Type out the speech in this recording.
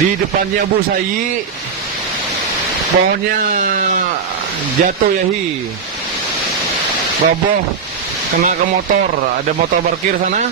Di depannya Bu Sayi pohonnya jatuh ya hi, roboh kena ke motor, ada motor parkir sana.